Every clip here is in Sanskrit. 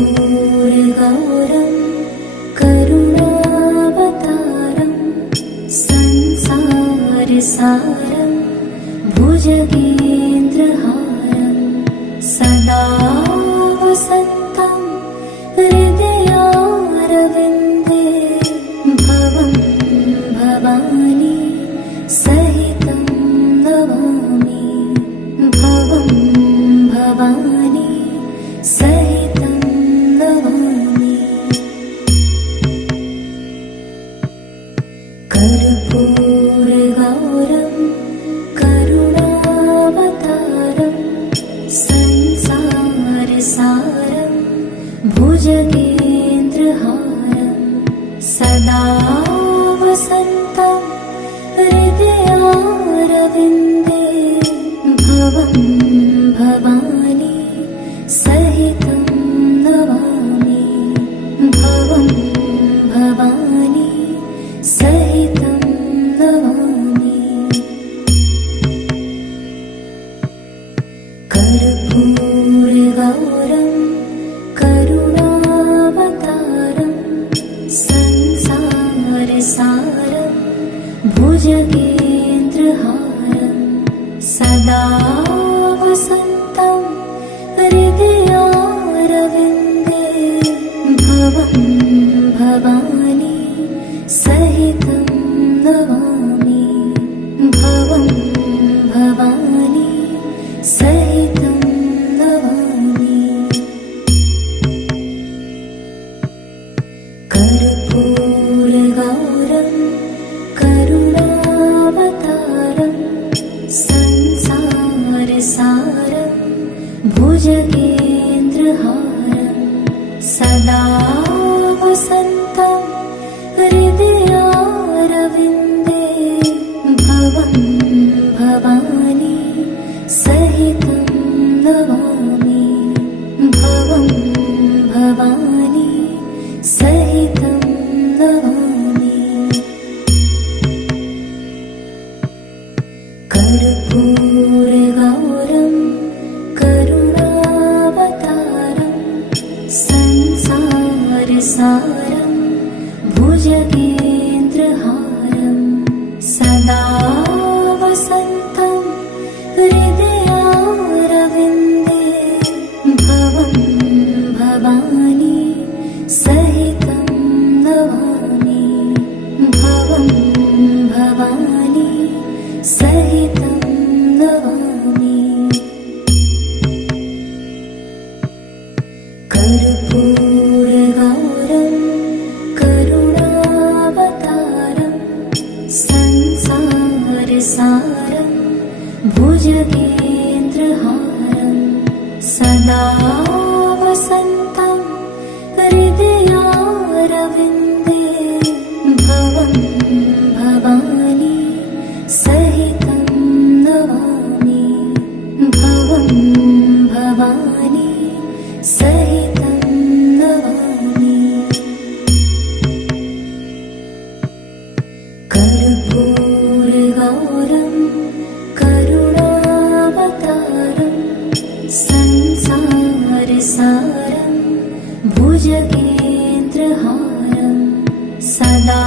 कर्पूरगौरं करुणावतारं संसारसारं भुजगेन्द्रहारं सदा वसन्तं हृदयारविन्दे भवं भवानी सहितं नमामि भवं भवानी सहितं नमामि। कर्पूरगौरं करुणावतारं संसारसारं भुजगेन्द्रहारं सदा वसन्तं हृदयारविन्दे भवं भवानी सहितं नमामि भवं भवानी सहितं नमामि। कर्पूरगौरं करुणावतारं संसारसारं भुजगेन्द्रहारं सदा वसन्तं हृदयारविन्दे भवं भवानी सहितं नमामि भवं भवानी सहितं नमामि। कर्पूरगौरं करुणावतारं संसारसारं भुजगेन्द्रहारं सदा वसन्तं हृदयारविन्दे भवं भवानी सहितं नमामि भवं भवानी सहितं नमामि। कर्पूरगौरं करुणावतारं संसारसारं भुजगेन्द्रहारं सदा वसन्तं हृदयारविन्दे भवं भवानी सहितं नमामि भवं भवानी सहितं नमामि। कर्पूरगौरं करुणावतारं संसारसारं भुजगेन्द्रहारं सदा वसन्तं हृदयारविन्दे भवं भवानी सहितं नमामि भवं भवानी सहितं नमामि। कर्पूरगौरं करुणावतारं संसारसारं भुजगेन्द्रहारं सदा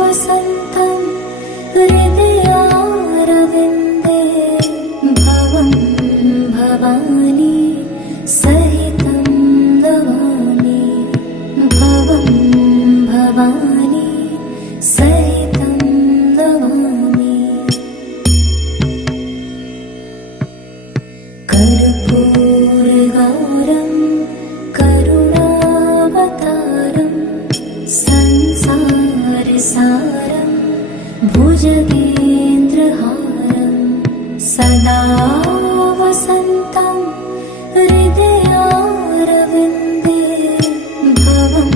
वसन्तं हृदयारविन्दे भवं भवानी सहितं नमामि भवं भवानी सहितं नमामि। कर्पूरगौरं करुणावतारं संसारसारं भुजगेन्द्रहारं सदा वसन्तं हृदयारविन्दे भवं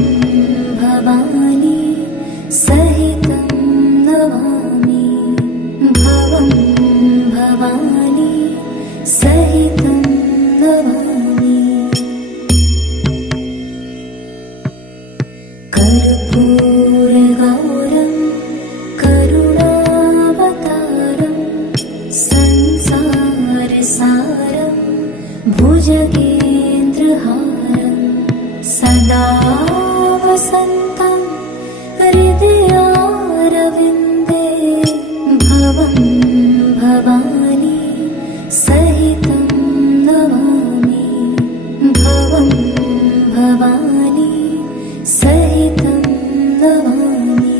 भवानी सहितं नमामि भवं भवानी सहितं नमामि। कर्पूरगौरं करुणावतारं संसारसारं भुजगेन्द्रहारं सदा वसन्तं हृदयारविन्दे भवं भवानी सहितं नमामि भवं भवानी सहितं नमामि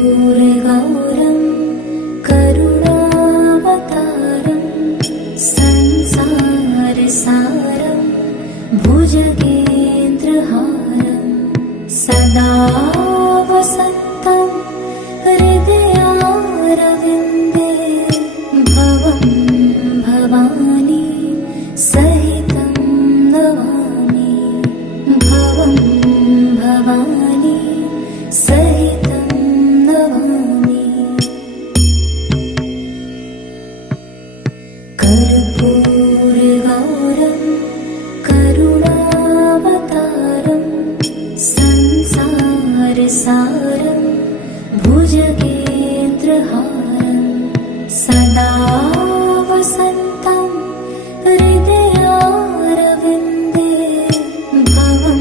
कर्पूरगौरं करुणावतारं संसारसारं भुजगेन्द्रहारं सदा वसन्तं हृदयारविन्दे भवं भवानी सहितं नमामि भवं भवानी सहितं नमामि कर्पूरगौरं करुणावतारं संसारसारं भुजगेन्द्रहारं सदा वसन्तं हृदयारविन्दे भवं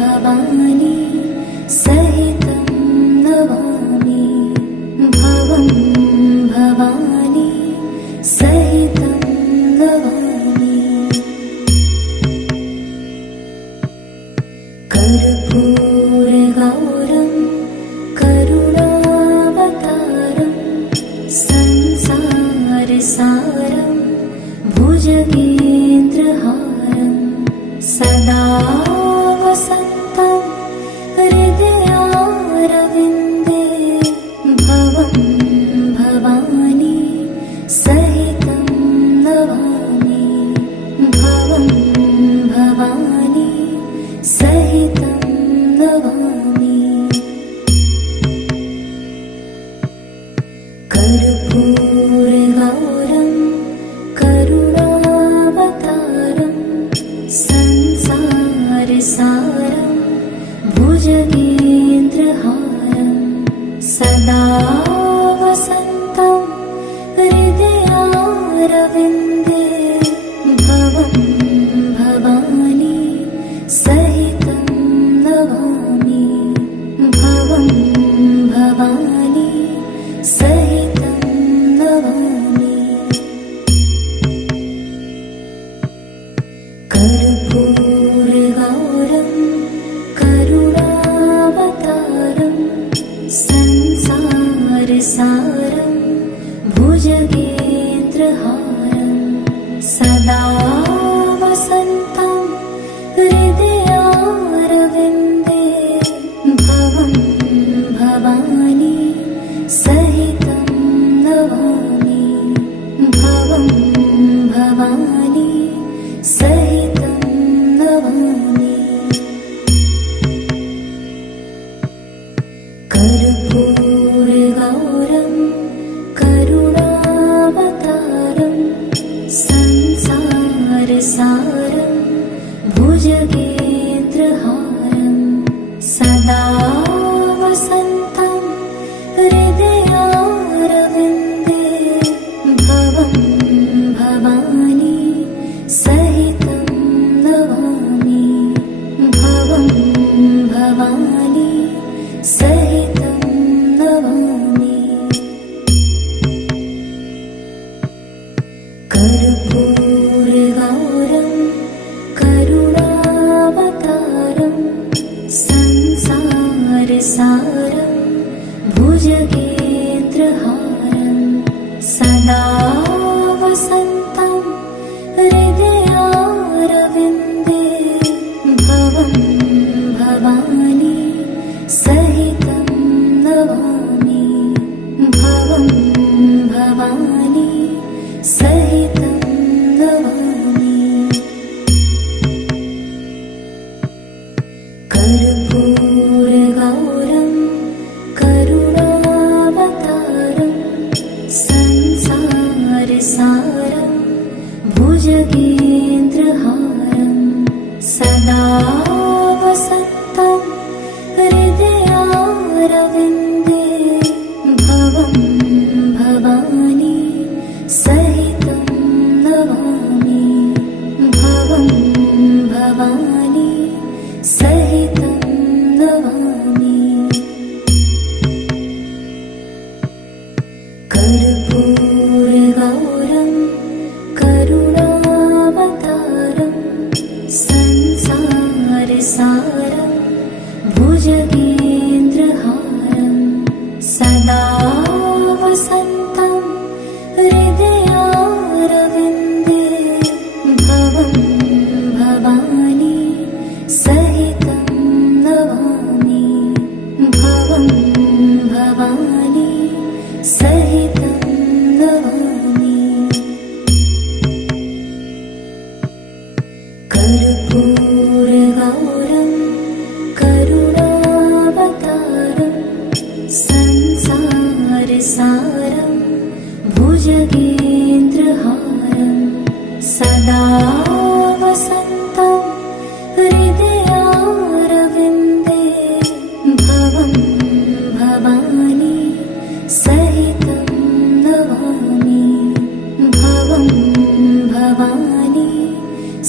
भवानी सहितं नमामि भवं भवानी सहितं नमामि कर्पूरगौरं करुणावतारं संसारसारं भुजगेन्द्रहारं सदा वसन्तं हृदयारविन्दे भवं भवानी सहितं नमामि भवं भवानी सहितं नमामि कर्पूरगौरं करुणावतारं संसारसारं भुजगेन्द्रहारं सदा वसन्तं हृदयारविन्दे भवं भवानी सहितं नमामि भवं भवानी सहितं नमामि कर्पूरगौरं करुणावतारं संसारसारं भुजगेन्द्रहारं सदा वसन्तं हृदयारविन्दे भवं भवानी सहितं नमामि भवं भवानी सहितं नमामि कर्पूरगौरं करुणावतारं संसारसारं भुजगेन्द्रहारं सदा वसन्तं हृदयारविन्दे भवं भवानी सहितं नमामि भवं भवानी सहितं नमामि कर्पूरगौरं करुणावतारं संसारसारं भुजगेन्द्रहारं सदा वसन्तं हृदयारविन्दे भवं भवानी सहितं नमामि भवं भवानी सहितं नमामि कर्पूरगौरं करुणावतारं सहितं नमामि भवं भवानी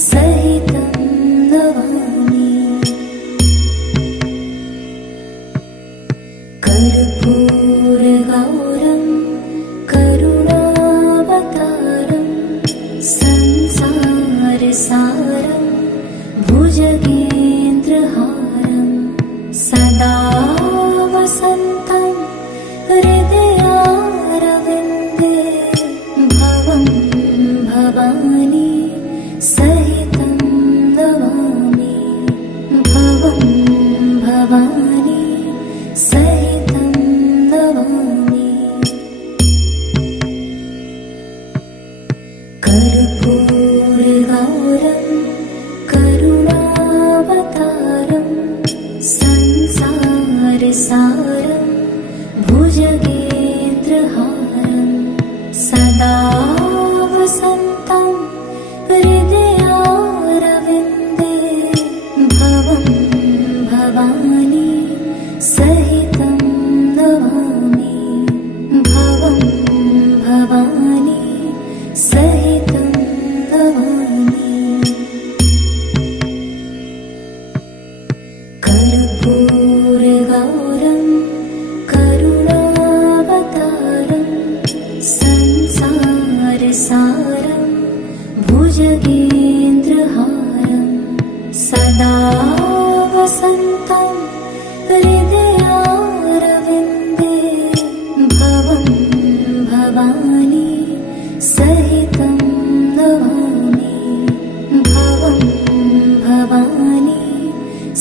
सहितं नमामि कर्पूरगौरं करुणावतारं संसारसारं भुजगेन्द्रहारं सदा वसन्तं हृदयारविन्दे भवं भवानी सहितं नमामि भवं भवानी सहितं नमामि कर्पूरगौरं करुणावतारं संसारसारं भुजगेन्द्रहारं सदा वसन्तं हृदयारविन्दे भवं भवानी सहितं नमामि भवं भवानी सहितं नमामि कर्पूरगौरं करुणावतारं संसारसारं भुजगेन्द्रहारं सदा वसन्तं हृदयारविन्दे भवं भवानी सहितं नमामि भवं भवानी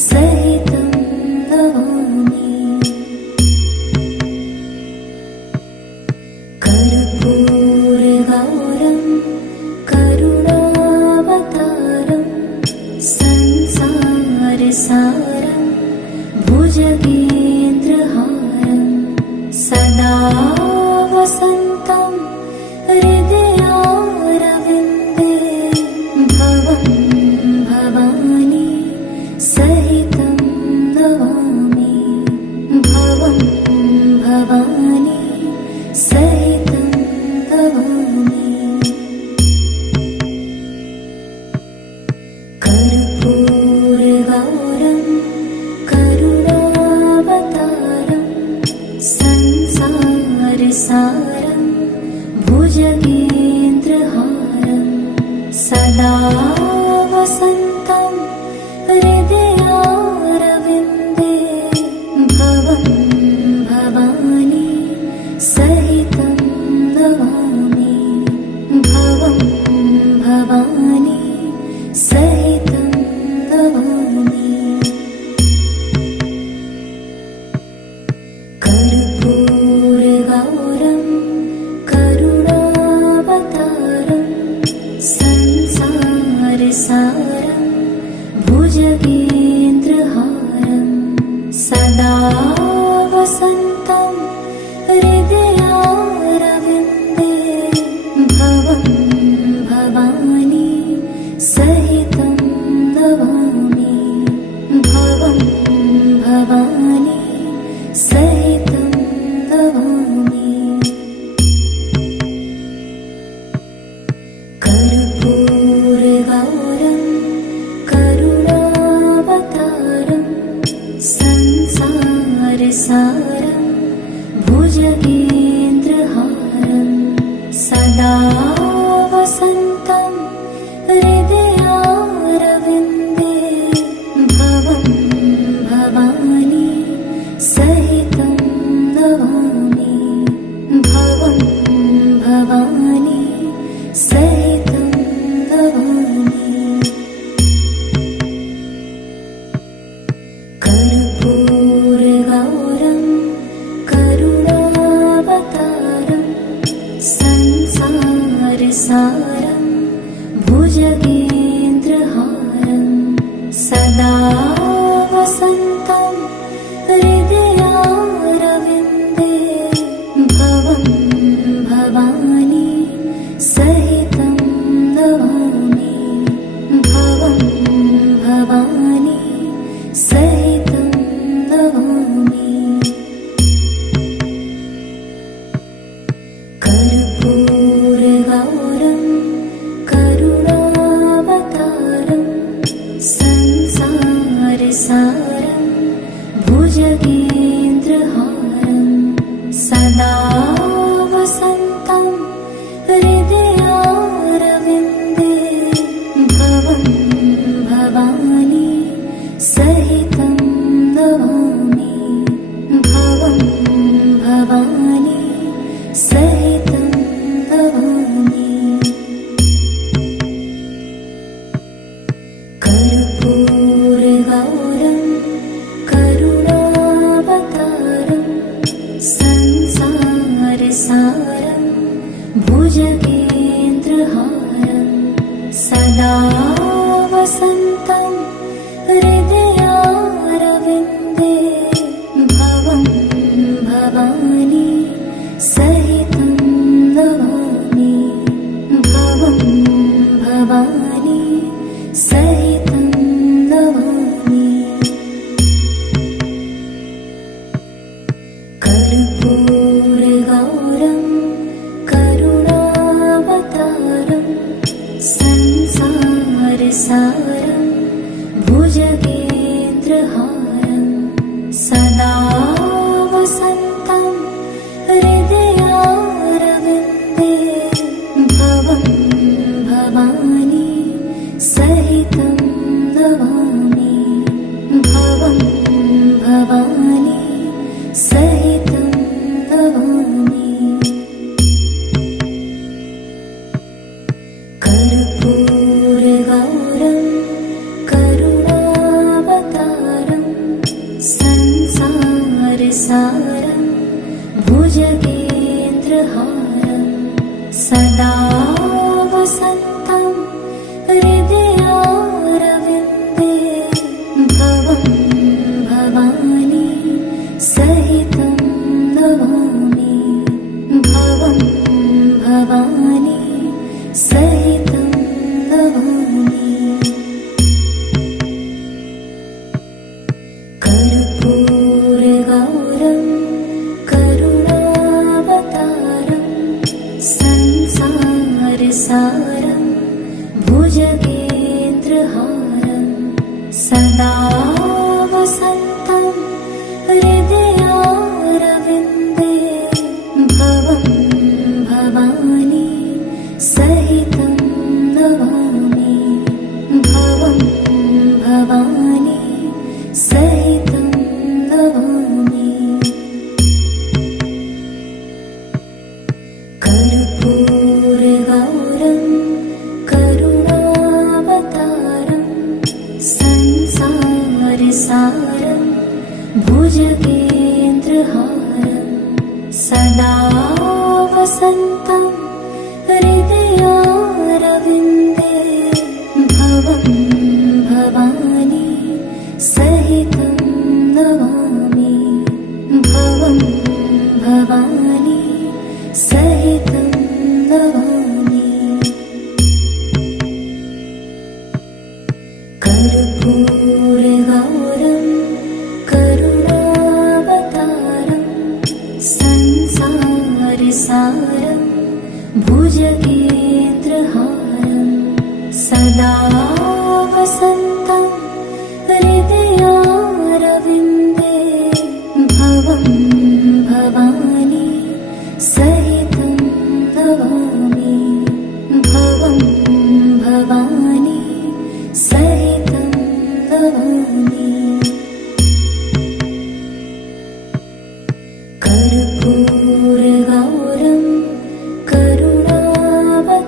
सहितं नमामि कर्पूरगौरं करुणावतारं संसारसारं भुजगेन्द्रहारं सदा वसन्तं हृदयारविन्दे भवं भवानी सहितं नमामि भवं भवानी सहितं नमामि कर्पूरगौरं करुणावतारं संसारसारं भुजगेन्द्रहारं सदा वसन्तं हृदयारविन्दे भवं भवानी सहितं नमामि भवं भवानी सहितं नमामि कर्पूरगौरं करुणावतारं संसारसारं भुजगेन्द्रहारं सदा वसन्तं हृदयारविन्दे भवं भवानी सहितं नमामि भवं भवानी सहितं नमामि कर्पूरगौरं करुणावतारं संसारसारं भुजगेन्द्रहारं सदा वसन्तं हृदयारविन्दे भवं भवानी सहितं नमामि भवं भवानी सहितं नमामि कर्पूरगौरं करुणावतारं सदा वसन्तं हृदयारविन्दे भवं भवानी सहितं नमामि भवं भवानी सहितं नमामि कर्पूरगौरं करुणावतारं संसारसारं भुजगेन्द्रहारं सदा वसन्तं हृदयारविन्दे भवं भवानी सहितं नमामि भवं भवानी सहितं नमामि कर्पूरगौरं करुणावतारं संसारसारं भुजगेन्द्रहारं सदा वसन्तं हृदयारविन्दे भवं भवानी सहितं नमामि भवं भवानी सहितं नमामि कर्पूरगौरं करुणावतारं संसारसारं भुजगेन्द्रहारं सदा वसन्तं हृदयारविन्दे भवं भवानी सहितं नमामि भवं भवानी सहितं नमामि कर्पूरगौरं करुणावतारं संसारसारं भुजगेन्द्रहारं सदा वसन्तं हृदयारविन्दे भवं भवानी सहितं नमामि भवं भवानी सहितं नमामि कर्पूरगौरं करुणावतारं संसारसारं भुजगेन्द्रहारं सदा वसन्तं हृदयारविन्दे भवं भवानी सहितं नमामि भवं भवानी सहितं नमामि कर्पूरगौरं करुणावतारं संसारसारं भुजगेन्द्रहारं सदा वसन्तं हृदयारविन्दे भवं भवानी सहितं नमामि भवं भवानी सहितं नमामि कर्पूरगौरं करुणावतारं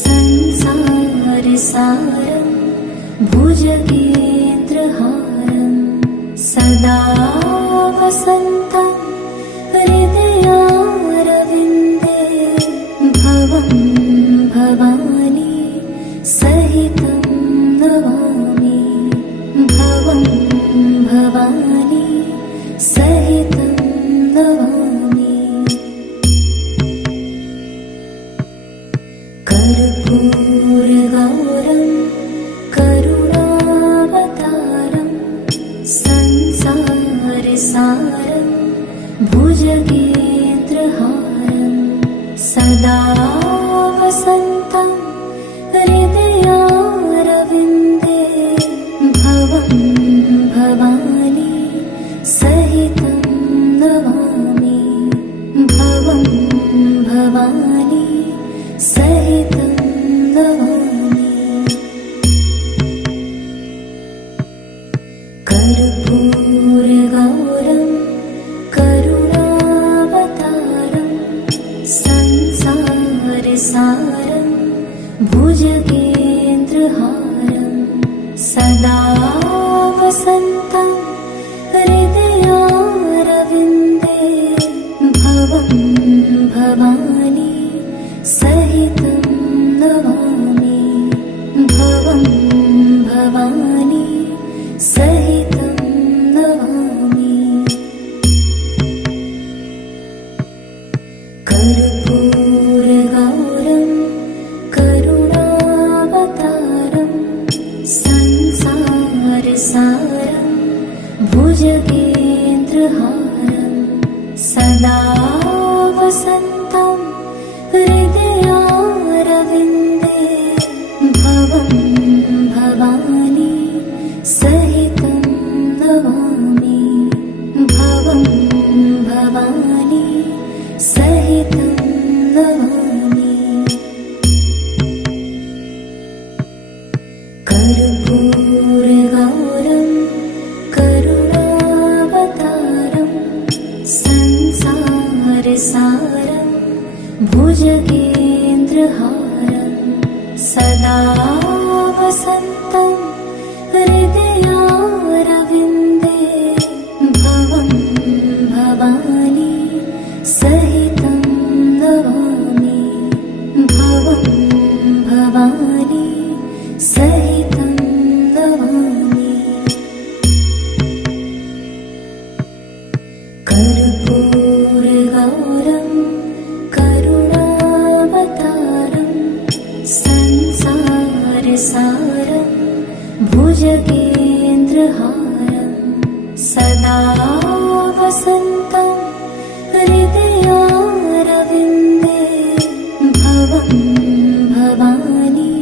संसारसारं भुजगेन्द्रहारं सदा वसन्तं हृदयारविन्दे भवं भवानी सहितं नमामि भवं भवानी सहितं नमामि कर्पूरगौरं करुणावतारं संसारसारं भुजगेन्द्रहारं सदा वसन्तं हृदयारविन्दे भवं भवानी सहितं नमामि कर्पूरगौरं करुणावतारं संसारसारं भुजगेन्द्रहारं सदा वसन्तं हृदयारविन्दे भवं भवानी सहितं नमामि भवं भवानी सहितं नमामि कर्पूरगौरं करुणावतारं संसारसारं भुजगेन्द्रहारं सदा वसन्तं हृदयारविन्दे भवं भवानी सहितं नमामि भवं भवानी सहितं नमामि कर्पूरगौरं करुणावतारं संसारसारं भुजगेन्द्रहारं सदा वसन्तं हृदयारविन्दे भवं भवानी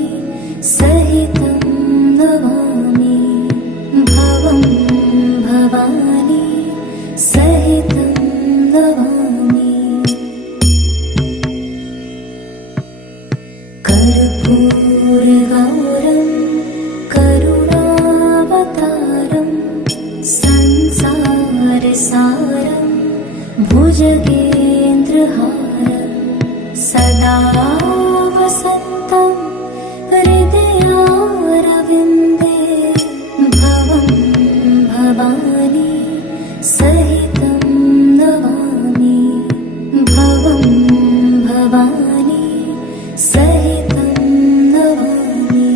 सहितं नमामि भवं भवानी सहितं नमामि कर्पूरगौरं करुणावतारं संसारसारं भुजगेन्द्रहारं सदा वसन्तं हृदयारविन्दे भवं भवानी सहितं नमामि भवं भवानी सहितं नमामि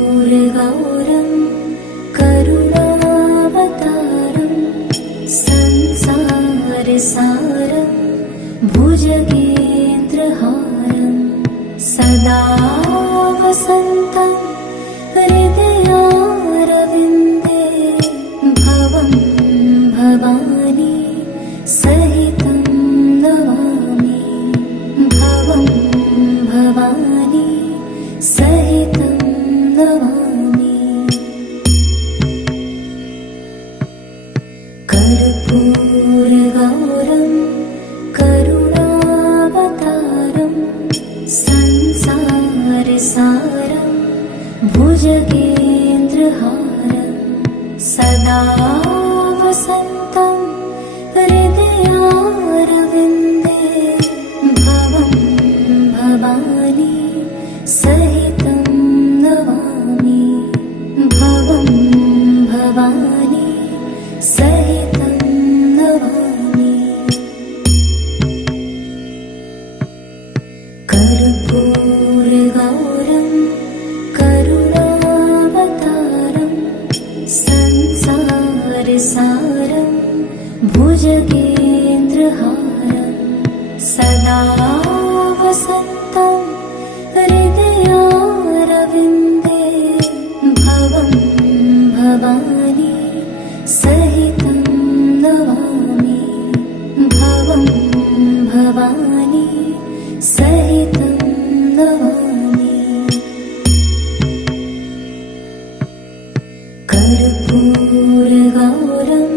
कर्पूरगौरं करुणावतारं संसारसारं भुजगेन्द्रहारं सदा वसन्तं हृदयारविन्दे भवं भवानी सहितं नमामि भवं भवानी सहितं नमामि कर्पूरगौरं करुणावतारं संसारसारं भुजगेन्द्रहारं सदा वसन्तं हृदयारविन्दे भवं भवानी सहितं नमामि भवं भवानी सहितं नमामि कर्पूरगौरं करुणावतारं संसारसारं भुजगेन्द्रहारं सदा वसन्तं हृदयारविन्दे भवं भवानी सहितं नमामि भवं भवानी सहितं नमामि कर्पूरगौरं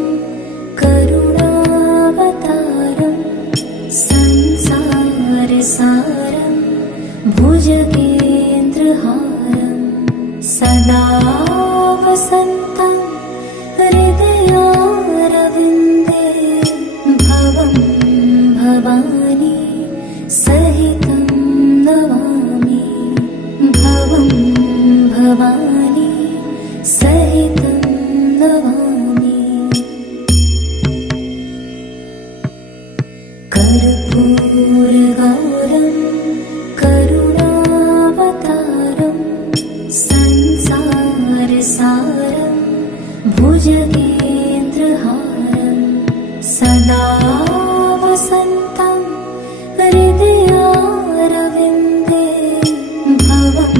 करुणावतारं संसारसारं भुजगेन्द्रहारं सदा वसन्तं हृदयारविन्दे भवं भवानी सहितं नमामि भवं भवानी सहितं नमामि कर्पूरगौरं करुणावतारं संसारसारं भुजगेन्द्रहारं वसन्तं हृदयारविन्दे भवं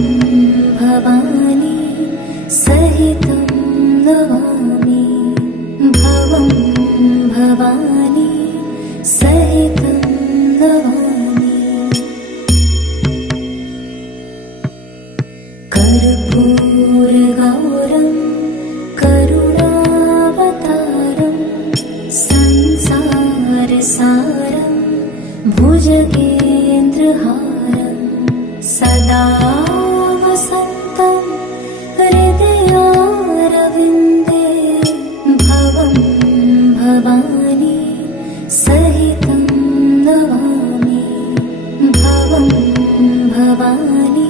भवानी सहितं नमामि भवं भवानी सहितं नमामि कर्पूरगौरं करुणावतारं संसारसारं भुजगेन्द्रहारं सदा वसन्तं हृदयारविन्दे भवं भवानी सहितं नमामि भवं भवानी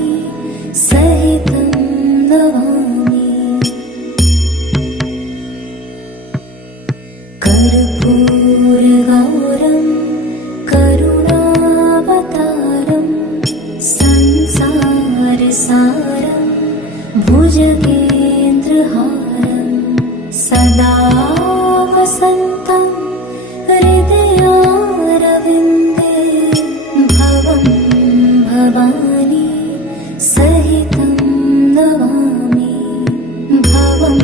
सहितं नमामि कर्पूरगौरं करुणावतारं संसारसारं भुजगेन्द्रहारं सदा वसन्तं हृदयारविन्दे भवं भवानी सहितं नमामि भवं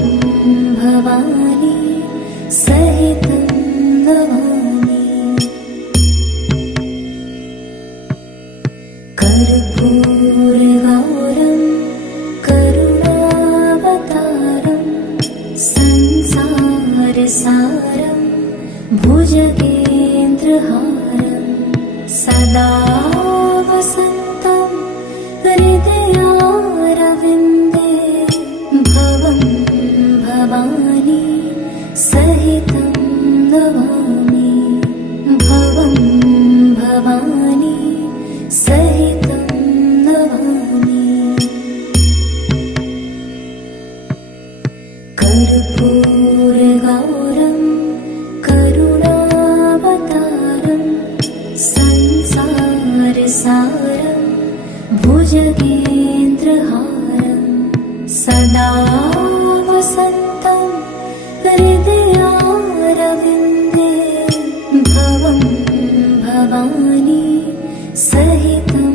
भवानी सहितं नमामि कर्पूरगौरं करुणावतारं संसारसारं भुजगेन्द्रहारं सदा वसन्तं हृदयारविन्दे भवं भवानी सहितं नमामि भवं भवानी सहितं नमामि कर्पूरगौरं करुणावतारं संसारसारं भुजगेन्द्रहारं सदा वसन्तं हृदयारविन्दे भवं भवानी सहितं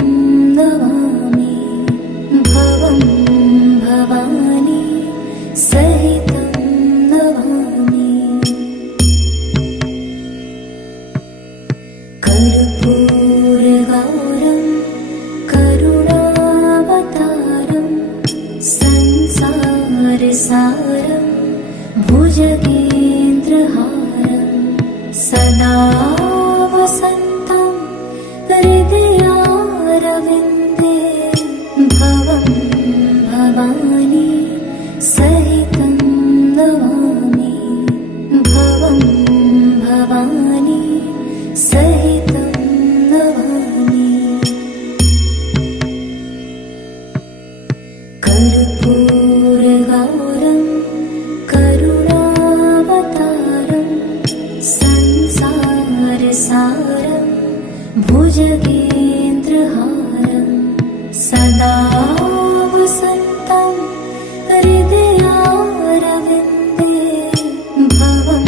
नमामि भवं भवानी सहितं नमामि कर्पूरगौरं करुणावतारं संसारसारं भुजगेन्द्रहारं सदा वसन्तं हृदयारविन्दे भवं भवानी सहितं नमामि भवं भवानी सहितं नमामि कर्पूरगौरं करुणावतारं संसारसारं भुजगेन्द्रहारं सदा वसन्तं हृदयारविन्दे भवं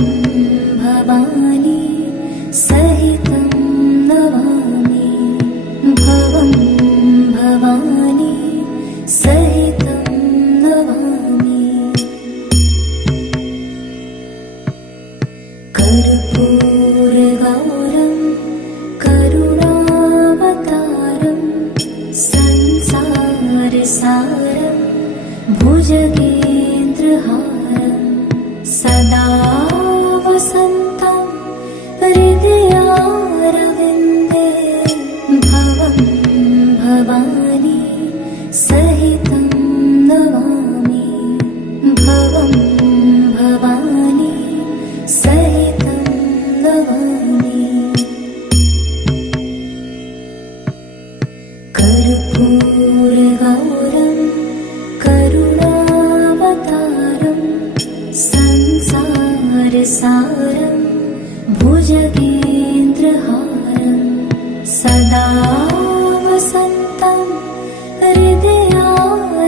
भवानी सहितं नमामि भवं भवानी सहितं नमामि कर्पूरगौरं करुणावतारं संसारसारं भुजगेन्द्रहारं सदा वसन्तं हृदयारविन्दे भवं भवानी सहितं नमामि भवं भवानी सहितं नमामि कर्पूरगौरं करुणावतारं संसारसारं भुजगेन्द्रहारं सदा वसन्तं हृदयारविन्दे